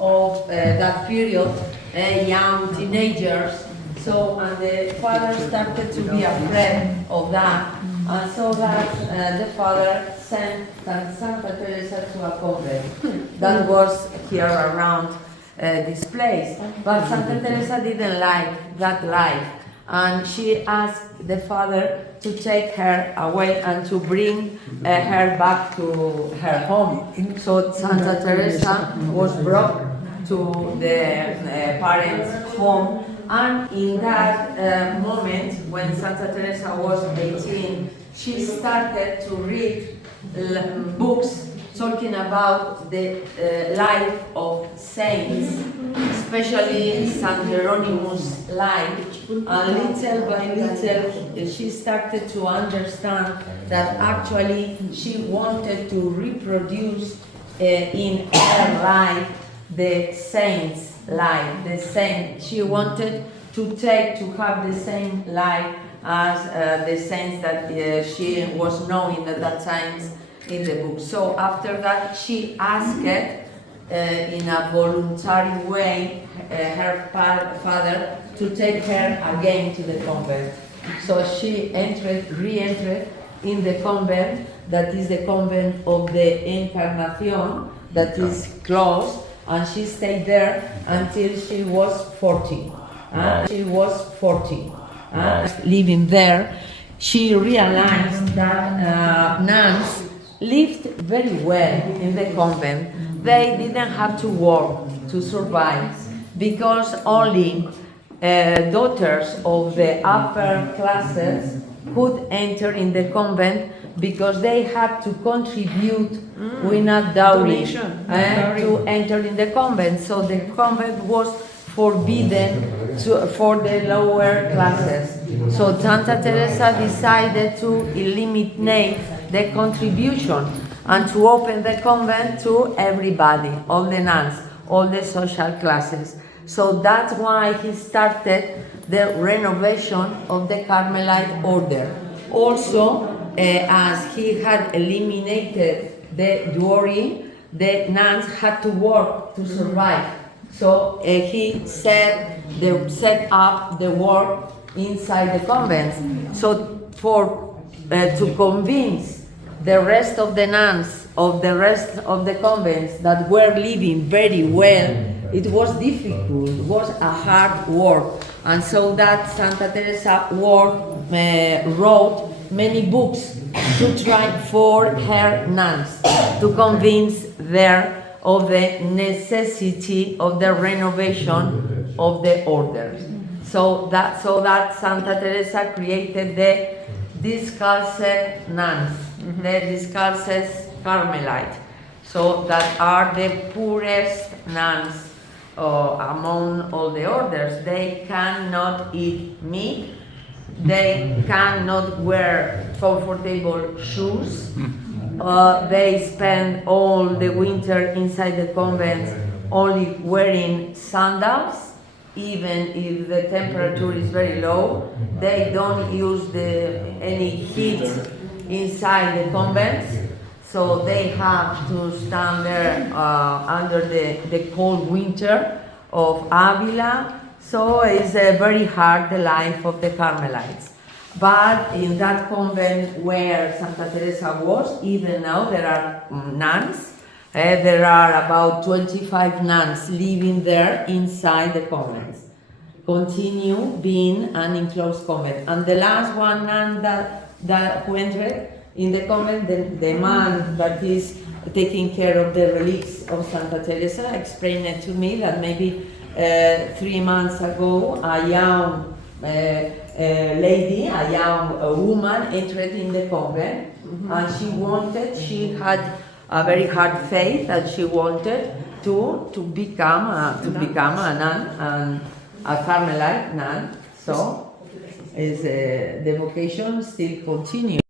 of that period, young teenagers. So, and the father started to be afraid of that, and so that the father sent Santa Teresa to a convent that was here around this place. But Santa Teresa didn't like that life, and she asked the father to take her away and to bring her back to her home. So Santa Teresa was brought to the parents' home, and in that moment, when Santa Teresa was 18, she started to read books talking about the life of saints, especially Saint Hieronymus' life. And little by little, she started to understand that actually she wanted to reproduce in her life the saints' life, the saint. She wanted to have the same life as the saints that she was knowing at that time in the book. So after that, she asked in a voluntary way her father to take her again to the convent. So she re-entered in the convent, that is the convent of the Encarnacion, that is closed, and she stayed there until she was 40. She was 40. Living there, she realized that nuns lived very well in the convent. They didn't have to work to survive, because only daughters of the upper classes could enter in the convent, because they had to contribute with a dowry to enter in the convent. So the convent was forbidden for the lower classes. So Santa Teresa decided to eliminate the contribution and to open the convent to everybody, all the nuns, all the social classes. So that's why he started the renovation of the Carmelite order. Also, as he had eliminated the dowry, the nuns had to work to survive. So he set up the work inside the convents. So to convince the rest of the nuns of the rest of the convents that were living very well, it was difficult, it was a hard work. And so that Santa Teresa wrote many books to try for her nuns, to convince them of the necessity of the renovation of the orders. So that Santa Teresa created the discalced nuns, the discalced Carmelite. So that are the poorest nuns among all the orders. They cannot eat meat, they cannot wear comfortable shoes, they spend all the winter inside the convents only wearing sandals, even if the temperature is very low. They don't use any heat inside the convents, so they have to stand there under the cold winter of Avila. So it's very hard, the life of the Carmelites. But in that convent where Santa Teresa was, even now there are nuns. There are about 25 nuns living there inside the convents. Continue being an enclosed convent. And the last one nun that who entered in the convent, the man that is taking care of the relics of Santa Teresa, explained it to me that maybe 3 months ago, a young lady, a young woman entered in the convent, and she had a very hard faith, and she wanted to become a nun, and a Carmelite nun. So the vocation still continues.